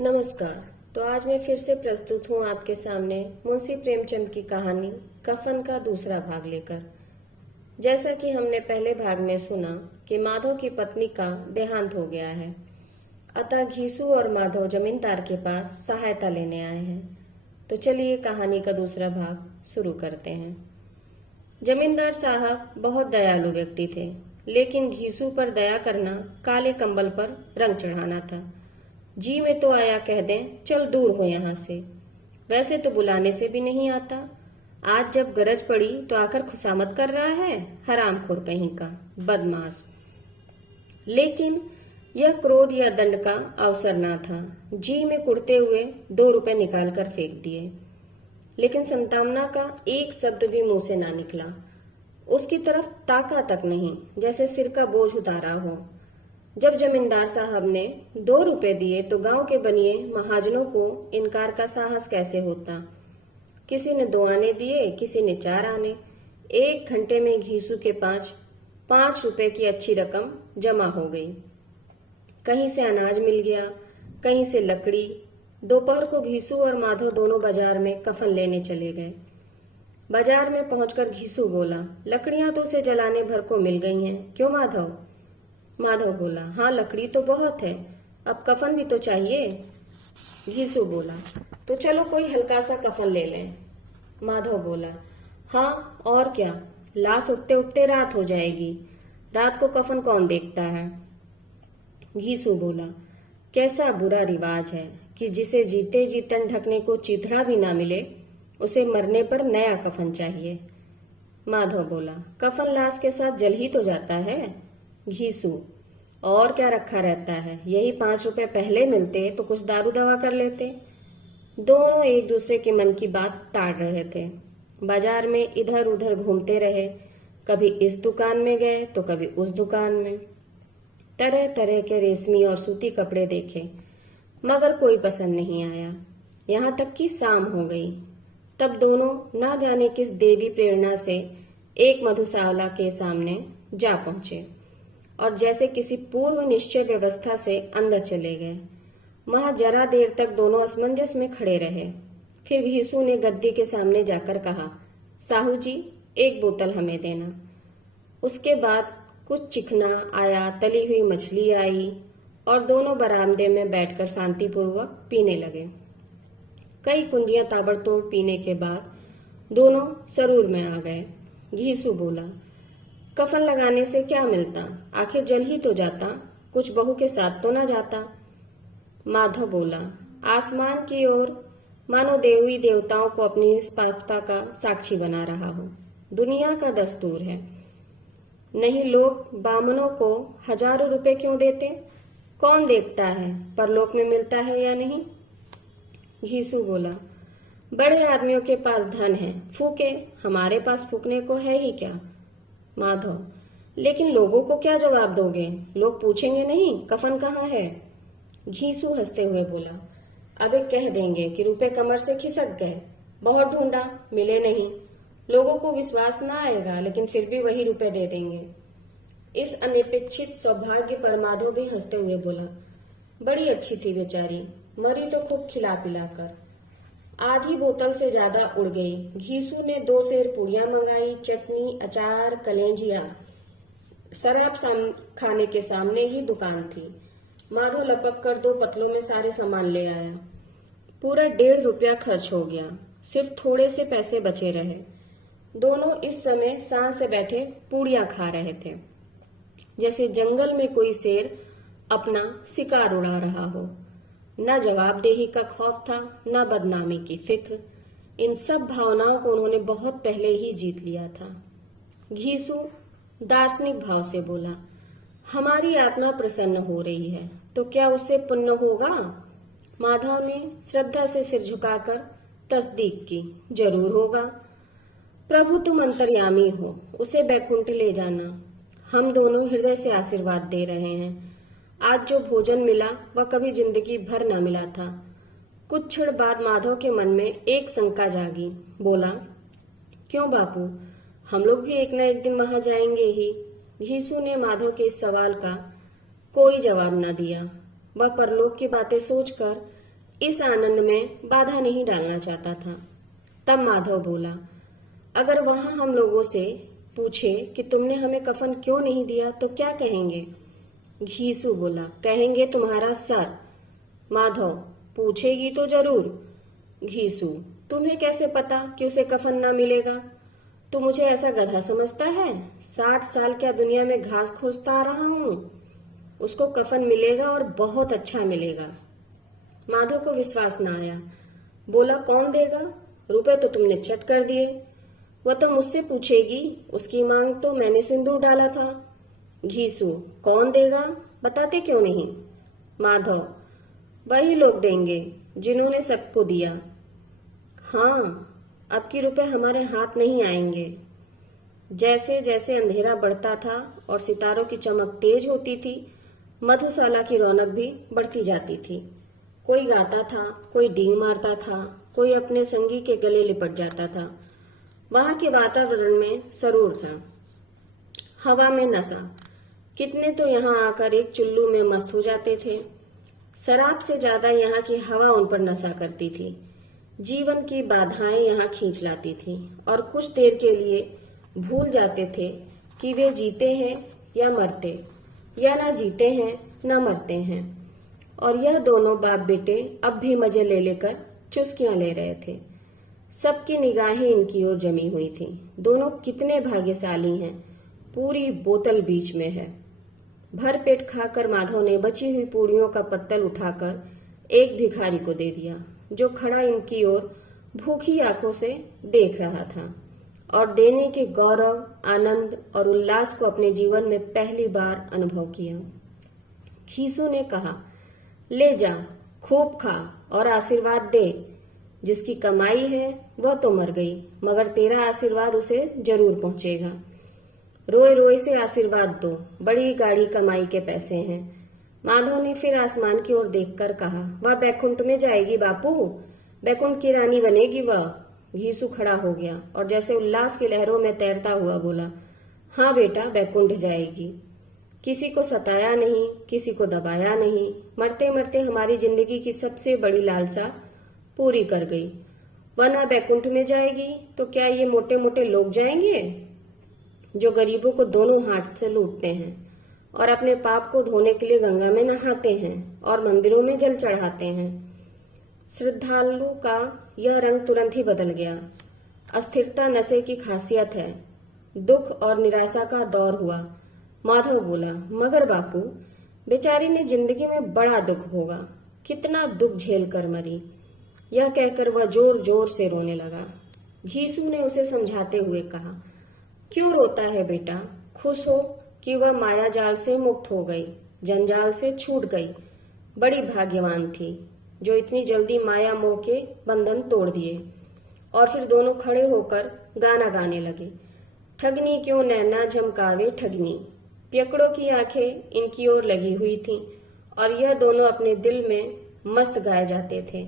नमस्कार। तो आज मैं फिर से प्रस्तुत हूँ आपके सामने मुंशी प्रेमचंद की कहानी कफन का दूसरा भाग लेकर। जैसा कि हमने पहले भाग में सुना कि माधव की पत्नी का देहांत हो गया है, अतः घीसू और माधव जमींदार के पास सहायता लेने आए हैं। तो चलिए कहानी का दूसरा भाग शुरू करते हैं। जमींदार साहब बहुत दयालु व्यक्ति थे, लेकिन घीसू पर दया करना काले कंबल पर रंग चढ़ाना था। जी में तो आया कह दें चल दूर हो यहाँ से, वैसे तो बुलाने से भी नहीं आता। आज जब गरज पड़ी तो आकर खुशामद कर रहा है, हरामखोर कहीं का बदमाश। लेकिन यह क्रोध या दंड का अवसर ना था। जी में कुड़ते हुए 2 रुपए निकाल कर फेंक दिए, लेकिन संतामना का एक शब्द भी मुंह से ना निकला। उसकी तरफ ताका तक नहीं, जैसे सिर का बोझ उतारा हो। जब जमींदार साहब ने 2 रुपए दिए तो गांव के बनिए महाजनों को इनकार का साहस कैसे होता। किसी ने 2 आने दिए, किसी ने 4 आने। 1 घंटे में घीसू के 5 रुपए की अच्छी रकम जमा हो गई। कहीं से अनाज मिल गया, कहीं से लकड़ी। दोपहर को घीसू और माधव दोनों बाजार में कफन लेने चले गए। बाजार में पहुंचकर घीसू बोला, लकड़ियां तो उसे जलाने भर को मिल गई हैं, क्यों माधव? माधव बोला, हाँ लकड़ी तो बहुत है, अब कफन भी तो चाहिए। घीसू बोला, तो चलो कोई हल्का सा कफन ले लें। माधव बोला, हाँ और क्या, लाश उठते उठते रात हो जाएगी, रात को कफन कौन देखता है। घीसू बोला, कैसा बुरा रिवाज है कि जिसे जीते जी तन ढकने को चिथड़ा भी ना मिले, उसे मरने पर नया कफन चाहिए। माधव बोला, कफन लाश के साथ जल ही तो जाता है। घीसू, और क्या रखा रहता है, यही 5 रुपए पहले मिलते तो कुछ दारू दवा कर लेते। दोनों एक दूसरे के मन की बात ताड़ रहे थे। बाजार में इधर उधर घूमते रहे, कभी इस दुकान में गए तो कभी उस दुकान में। तरह तरह के रेशमी और सूती कपड़े देखे, मगर कोई पसंद नहीं आया। यहाँ तक कि शाम हो गई। तब दोनों ना जाने किस देवी प्रेरणा से एक मधुशाला के सामने जा पहुंचे और जैसे किसी पूर्व निश्चय व्यवस्था से अंदर चले गए। वहां जरा देर तक दोनों असमंजस में खड़े रहे। फिर घीसू ने गद्दी के सामने जाकर कहा, साहू जी 1 बोतल हमें देना। उसके बाद कुछ चिकना आया, तली हुई मछली आई और दोनों बरामदे में बैठकर शांतिपूर्वक पीने लगे। कई कुंजियां ताबड़तोड़ पीने के बाद दोनों सरूर में आ गए। घीसू बोला, कफन लगाने से क्या मिलता, आखिर जल ही तो जाता, कुछ बहू के साथ तो ना जाता। माधव बोला, आसमान की ओर मानो देवी देवताओं को अपनी निष्पापता का साक्षी बना रहा हो, दुनिया का दस्तूर है। नहीं लोग बामनों को हजारों रुपए क्यों देते, कौन देखता है परलोक में मिलता है या नहीं। घीसू बोला, बड़े आदमियों के पास धन है, फूके, हमारे पास फूकने को है ही क्या। माधव, लेकिन लोगों को क्या जवाब दोगे, लोग पूछेंगे नहीं कफन कहाँ है। घीसू हंसते हुए बोला, अबे कह देंगे कि रुपए कमर से खिसक गए, बहुत ढूंढा मिले नहीं। लोगों को विश्वास ना आएगा, लेकिन फिर भी वही रुपए दे देंगे। इस अनपेक्षित सौभाग्य पर माधव भी हंसते हुए बोला, बड़ी अच्छी थी बेचारी, मरी तो खूब खिला पिला कर। आधी बोतल से ज्यादा उड़ गई। घीसू ने 2 सेर पूड़ियां मंगाई, चटनी, अचार, कलेंजिया। शराब खाने के सामने ही दुकान थी। माधव लपक कर 2 पतलों में सारे सामान ले आया। पूरा 1.5 रुपया खर्च हो गया, सिर्फ थोड़े से पैसे बचे रहे। दोनों इस समय सांस से बैठे पूड़ियां खा रहे थे, जैसे जंगल में कोई शेर अपना शिकार उड़ा रहा हो। न जवाबदेही का खौफ था, न बदनामी की फिक्र। इन सब भावनाओं को उन्होंने बहुत पहले ही जीत लिया था। घीसू दार्शनिक भाव से बोला, हमारी आत्मा प्रसन्न हो रही है तो क्या उससे पुण्य होगा। माधव ने श्रद्धा से सिर झुकाकर तस्दीक की, जरूर होगा। प्रभु तुम अंतर्यामी हो, उसे बैकुंठ ले जाना। हम दोनों हृदय से आशीर्वाद दे रहे हैं। आज जो भोजन मिला वह कभी जिंदगी भर न मिला था। कुछ क्षण बाद माधव के मन में एक शंका जागी। बोला, क्यों बापू, हम लोग भी एक न एक दिन वहां जाएंगे ही। घीसू ने माधव के इस सवाल का कोई जवाब न दिया। वह परलोक की बातें सोचकर इस आनंद में बाधा नहीं डालना चाहता था। तब माधव बोला, अगर वहां हम लोगों से पूछे कि तुमने हमें कफन क्यों नहीं दिया तो क्या कहेंगे? घीसू बोला, कहेंगे तुम्हारा सर। माधव, पूछेगी तो जरूर। घीसू, तुम्हें कैसे पता कि उसे कफन ना मिलेगा? तू मुझे ऐसा गधा समझता है? 60 साल क्या दुनिया में घास खोजता आ रहा हूं। उसको कफन मिलेगा और बहुत अच्छा मिलेगा। माधव को विश्वास न आया। बोला, कौन देगा? रुपए तो तुमने चट कर दिए। वह तो मुझसे पूछेगी, उसकी मांग तो मैंने सिंदूर डाला था। घीसू, कौन देगा? बताते क्यों नहीं? माधव, वही लोग देंगे जिन्होंने सबको दिया। हाँ, अब की रुपए हमारे हाथ नहीं आएंगे। जैसे जैसे अंधेरा बढ़ता था और सितारों की चमक तेज होती थी, मधुशाला की रौनक भी बढ़ती जाती थी। कोई गाता था, कोई डींग मारता था, कोई अपने संगी के गले लिपट जाता था। वहां के वातावरण में सरूर था, हवा में नशा। कितने तो यहाँ आकर एक चुल्लू में मस्त हो जाते थे। शराब से ज्यादा यहाँ की हवा उन पर नशा करती थी। जीवन की बाधाएं यहाँ खींच लाती थी और कुछ देर के लिए भूल जाते थे कि वे जीते हैं या मरते, या ना जीते हैं ना मरते हैं। और यह दोनों बाप बेटे अब भी मजे ले लेकर चुस्कियां ले रहे थे। सबकी निगाहें इनकी ओर जमी हुई थी। दोनों कितने भाग्यशाली हैं, पूरी बोतल बीच में है। भर पेट खाकर माधव ने बची हुई पूड़ियों का पत्तल उठाकर एक भिखारी को दे दिया, जो खड़ा इनकी ओर भूखी आंखों से देख रहा था और देने के गौरव, आनंद और उल्लास को अपने जीवन में पहली बार अनुभव किया। घीसू ने कहा, ले जा, खूब खा और आशीर्वाद दे। जिसकी कमाई है वह तो मर गई, मगर तेरा आशीर्वाद उसे जरूर पहुंचेगा। रोए रोए से आशीर्वाद दो, बड़ी गाड़ी कमाई के पैसे हैं। माधव ने फिर आसमान की ओर देखकर कहा, वह बैकुंठ में जाएगी बापू, बैकुंठ की रानी बनेगी वह। घीसू खड़ा हो गया और जैसे उल्लास की लहरों में तैरता हुआ बोला, हाँ बेटा, बैकुंठ जाएगी। किसी को सताया नहीं, किसी को दबाया नहीं, मरते मरते हमारी जिंदगी की सबसे बड़ी लालसा पूरी कर गई। वरना बैकुंठ में जाएगी तो क्या ये मोटे मोटे लोग जाएंगे जो गरीबों को दोनों हाथ से लूटते हैं और अपने पाप को धोने के लिए गंगा में नहाते हैं और मंदिरों में जल चढ़ाते हैं? श्रद्धालु का यह रंग तुरंत ही बदल गया। अस्थिरता नशे की खासियत है। दुख और निराशा का दौर हुआ। माधव बोला, मगर बापू, बेचारी ने जिंदगी में बड़ा दुख भोगा, कितना दुख झेल कर मरी। यह कहकर वह जोर जोर से रोने लगा। घीसू ने उसे समझाते हुए कहा, क्यों रोता है बेटा? खुश हो कि वह माया जाल से मुक्त हो गई, जंजाल से छूट गई। बड़ी भाग्यवान थी जो इतनी जल्दी माया मोह के बंधन तोड़ दिए। और फिर दोनों खड़े होकर गाना गाने लगे। ठगनी क्यों नैना झमकावे ठगनी। पियकड़ों की आंखें इनकी ओर लगी हुई थीं और यह दोनों अपने दिल में मस्त गाए जाते थे।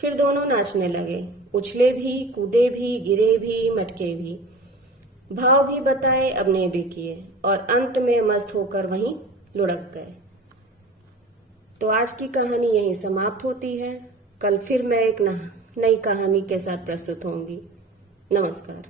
फिर दोनों नाचने लगे, उछले भी, कूदे भी, गिरे भी, मटके भी, भाव भी बताए, अभिनय भी किए और अंत में मस्त होकर वहीं लुढ़क गए। तो आज की कहानी यहीं समाप्त होती है। कल फिर मैं एक नई कहानी के साथ प्रस्तुत होंगी। नमस्कार।